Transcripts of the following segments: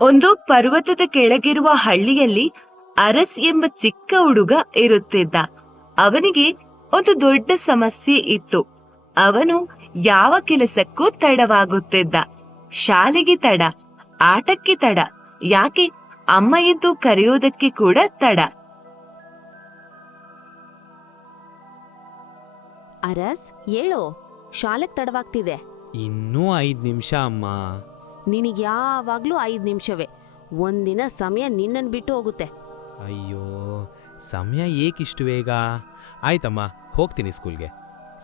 ಒಂದು ಪರ್ವತದ ಕೆಳಗಿರುವ ಹಳ್ಳಿಯಲ್ಲಿ ಅರಸ್ ಎಂಬ ಚಿಕ್ಕ ಹುಡುಗ ಇರುತ್ತಿದ್ದ. ಅವನಿಗೆ ಒಂದು ದೊಡ್ಡ ಸಮಸ್ಯೆ ಇತ್ತು. ಅವನು ಯಾವ ಕೆಲಸಕ್ಕೂ ತಡವಾಗುತ್ತಿದ್ದ. ಶಾಲೆಗೆ ತಡ, ಆಟಕ್ಕೆ ತಡ, ಯಾಕೆ ಅಮ್ಮ ಎಂದು ಕರೆಯೋದಕ್ಕೆ ಕೂಡ ತಡ. ಅರಸ್, ಹೇಳೋ, ಶಾಲೆಗೆ ತಡವಾಗ್ತಿದೆ. ಇನ್ನೂ 5 ನಿಮಿಷ ಅಮ್ಮ. ನಿನಗೆ ಯಾವಾಗ್ಲೂ 5 ನಿಮಿಷವೇ. ಒಂದಿನ ಸಮಯ ನಿನ್ನನ್ನು ಬಿಟ್ಟು ಹೋಗುತ್ತೆ. ಅಯ್ಯೋ, ಸಮಯ ಏಕಿಷ್ಟು ಬೇಗ? ಆಯ್ತಮ್ಮ, ಹೋಗ್ತೀನಿ ಸ್ಕೂಲ್ಗೆ.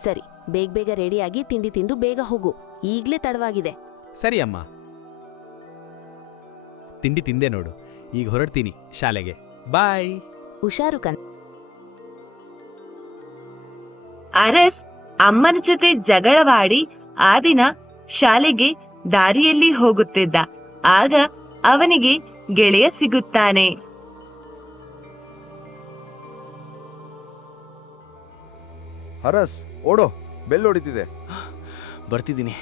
ಸರಿ, ಬೇಗ ಬೇಗ ರೆಡಿಯಾಗಿ ತಿಂಡಿ ತಿಂದು ಬೇಗ ಹೋಗು. ಈಗ್ಲೇ ತಡವಾಗಿದೆ. ಸರಿ ಅಮ್ಮ. ತಿಂಡಿ ತಿಂದೆ ನೋಡು. ಈಗ ಹೊರಡ್ತೀನಿ ಶಾಲೆಗೆ. ಬಾಯ್. ಹುಷಾರು ಕಣ್. ಅರಸ್ ಅಮ್ಮನ ಜೊತೆ ಜಗಳವಾಡಿ ಆ ದಿನ ಶಾಲೆಗೆ ದಾರಿಯಲ್ಲಿ ಹೋಗುತ್ತಿದ್ದ. ಆಗ ಅವನಿಗೆ ಗೆಳೆಯ ಸಿಗುತ್ತಾನೆ. ಅರಸ್, ಓಡೋ, ಬೆಲ್ ಹೊಡಿತಿದೆ. ಬರ್ತಿದ್ದೀನಿ.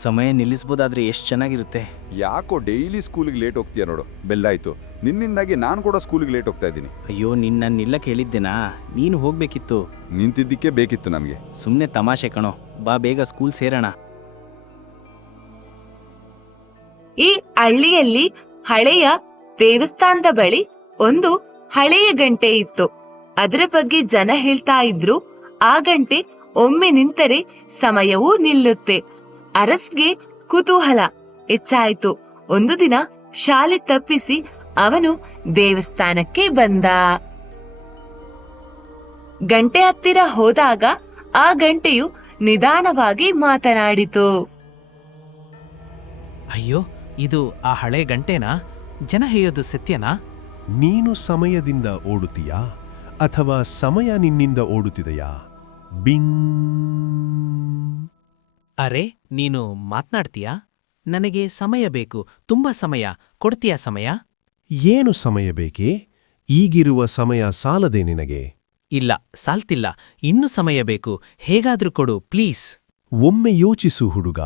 ಸಮಯ ನಿಲ್ಲಿಸ್ಬೋದಾದ್ರೆ ಎಷ್ಟು ಚೆನ್ನಾಗಿರುತ್ತೆ. ಯಾಕೋ ಡೈಲಿ ಸ್ಕೂಲಿಗೆ ಲೇಟ್ ಹೋಗ್ತೀಯ ನೋಡು. ಬೆಲ್ಲಾಯ್ತು. ನಿನ್ನಿಂದಾಗಿ ನಾನು ಕೂಡ ಸ್ಕೂಲಿಗೆ ಲೇಟ್ ಹೋಗ್ತಾ ಇದ್ದೀನಿ. ಅಯ್ಯೋ, ನಿನ್ನ ನಿಲ್ಲಕ್ಕೆ ಹೇಳಿದ್ದೇನಾ? ನೀನು ಹೋಗ್ಬೇಕಿತ್ತು. ನಿಂತಿದ್ದಕ್ಕೆ ಬೇಕಿತ್ತು ನನಗೆ. ಸುಮ್ಮನೆ ತಮಾಷೆ ಕಣೋ. ಬಾ, ಬೇಗ ಸ್ಕೂಲ್ ಸೇರೋಣ. ಈ ಹಳ್ಳಿಯಲ್ಲಿ ಹಳೆಯ ದೇವಸ್ಥಾನದ ಬಳಿ ಒಂದು ಹಳೆಯ ಗಂಟೆ ಇತ್ತು. ಅದರ ಬಗ್ಗೆ ಜನ ಹೇಳ್ತಾ ಇದ್ರು, ಆ ಗಂಟೆ ಒಮ್ಮೆ ನಿಂತರೆ ಸಮಯವೂ ನಿಲ್ಲುತ್ತೆ. ಅರಸ್ಗೆ ಕುತೂಹಲ ಹೆಚ್ಚಾಯಿತು. ಒಂದು ದಿನ ಶಾಲೆ ತಪ್ಪಿಸಿ ಅವನು ದೇವಸ್ಥಾನಕ್ಕೆ ಬಂದ. ಗಂಟೆ ಹತ್ತಿರ ಹೋದಾಗ ಆ ಗಂಟೆಯು ನಿಧಾನವಾಗಿ ಮಾತನಾಡಿತು. ಅಯ್ಯೋ, ಇದು ಆ ಹಳೆ ಗಂಟೆನಾ? ಜನ ಹೇಳೋದು ಸತ್ಯನಾ? ನೀನು ಸಮಯದಿಂದ ಓಡುತ್ತೀಯಾ ಅಥವಾ ಸಮಯ ನಿನ್ನಿಂದ ಓಡುತ್ತಿದೆಯಾ? ಬಿಂಗ್. ಅರೆ, ನೀನು ಮಾತ್ನಾಡ್ತೀಯಾ? ನನಗೆ ಸಮಯ ಬೇಕು, ತುಂಬಾ ಸಮಯ. ಕೊಡ್ತೀಯಾ ಸಮಯ? ಏನು ಸಮಯ ಬೇಕೇ? ಈಗಿರುವ ಸಮಯ ಸಾಲದೆ ನಿನಗೆ? ಇಲ್ಲ, ಸಾಲ್ತಿಲ್ಲ. ಇನ್ನೂ ಸಮಯ ಬೇಕು. ಹೇಗಾದ್ರೂ ಕೊಡು, ಪ್ಲೀಸ್. ಒಮ್ಮೆ ಯೋಚಿಸು ಹುಡುಗ.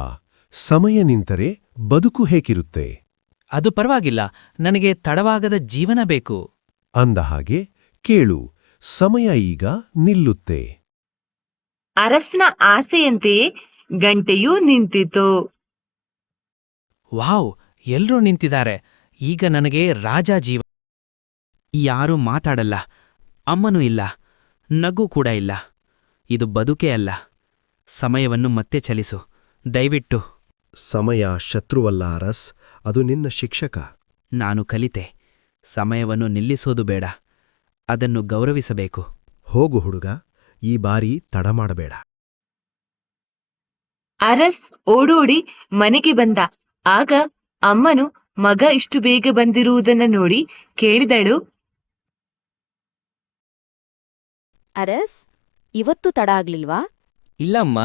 ಸಮಯ ನಿಂತರೆ ಬದುಕು ಹೇಗಿರುತ್ತೆ? ಅದು ಪರವಾಗಿಲ್ಲ. ನನಗೆ ತಡವಾಗದ ಜೀವನ ಬೇಕು. ಅಂದಹಾಗೆ ಕೇಳು, ಸಮಯ ಈಗ ನಿಲ್ಲುತ್ತೆ. ಅರಸ್ನ ಆಸೆಯಂತೆಯೇ ಗಂಟೆಯೂ ನಿಂತಿತು. ವಾವ್, ಎಲ್ರೂ ನಿಂತಿದ್ದಾರೆ. ಈಗ ನನಗೆ ರಾಜ ಜೀವ. ಯಾರೂ ಮಾತಾಡಲ್ಲ. ಅಮ್ಮನೂ ಇಲ್ಲ, ನಗು ಕೂಡ ಇಲ್ಲ. ಇದು ಬದುಕೇ ಅಲ್ಲ. ಸಮಯವನ್ನು ಮತ್ತೆ ಚಲಿಸು, ದಯವಿಟ್ಟು. ಸಮಯ ಶತ್ರುವಲ್ಲ ಅರಸ್, ಅದು ನಿನ್ನ ಶಿಕ್ಷಕ. ನಾನು ಕಲಿತೆ. ಸಮಯವನ್ನು ನಿಲ್ಲಿಸೋದು ಬೇಡ, ಅದನ್ನು ಗೌರವಿಸಬೇಕು. ಹೋಗು ಹುಡುಗ, ಈ ಬಾರಿ ತಡ ಮಾಡಬೇಡ. ಅರಸ್ ಓಡೋಡಿ ಮನೆಗೆ ಬಂದ. ಆಗ ಅಮ್ಮನು ಮಗ ಇಷ್ಟು ಬೇಗ ಬಂದಿರುವುದನ್ನು ನೋಡಿ ಕೇಳಿದಳು, ಅರಸ್, ಇವತ್ತು ತಡ ಆಗ್ಲಿಲ್ವಾ? ಇಲ್ಲಮ್ಮ,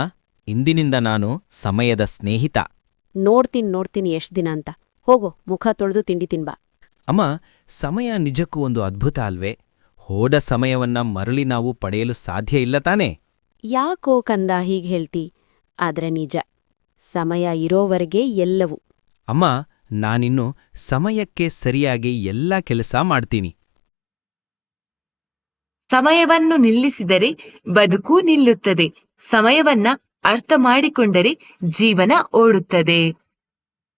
ಇಂದಿನಿಂದ ನಾನು ಸಮಯದ ಸ್ನೇಹಿತ. ನೋಡ್ತೀನಿ ಎಷ್ಟ್ ದಿನ ಅಂತ. ಹೋಗೋ, ಮುಖ ತೊಳೆದು ತಿಂಡಿ ತಿನ್ಬಾ. ಅಮ್ಮ, ಸಮಯ ನಿಜಕ್ಕೂ ಒಂದು ಅದ್ಭುತ ಅಲ್ವೇ? ಹೋದ ಸಮಯವನ್ನ ಮರಳಿ ನಾವು ಪಡೆಯಲು ಸಾಧ್ಯ ಇಲ್ಲ ತಾನೇ? ಯಾಕೋ ಕಂದ ಹೀಗ್ ಹೇಳ್ತಿ? ಆದ್ರೆ ನಿಜ, ಸಮಯ ಇರೋವರೆಗೆ ಎಲ್ಲವೂ. ಅಮ್ಮ, ನಾನಿನ್ನು ಸಮಯಕ್ಕೆ ಸರಿಯಾಗಿ ಎಲ್ಲ ಕೆಲಸ ಮಾಡ್ತೀನಿ. ಸಮಯವನ್ನು ನಿಲ್ಲಿಸಿದರೆ ಬದುಕು ನಿಲ್ಲುತ್ತದೆ. ಸಮಯವನ್ನ ಅರ್ಥ ಮಾಡಿಕೊಂಡರೆ ಜೀವನ ಓಡುತ್ತದೆ.